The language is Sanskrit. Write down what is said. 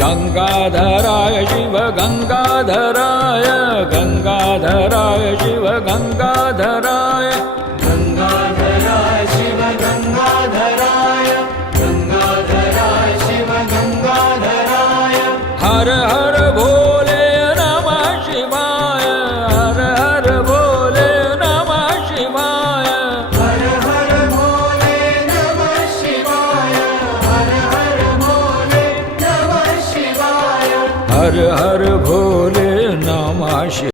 गंगाधराय शिव गंगाधराय गंगाधराय शिव गंगाधराय गंगाधराय शिव गंगाधराय गंगाधराय शिव गंगाधराय हर हर भोले नमः शिवाय हर हर भोले नमः शिवाय हर हर भोले नमः शिवाय हर हर भोले नमः शिवाय हर हर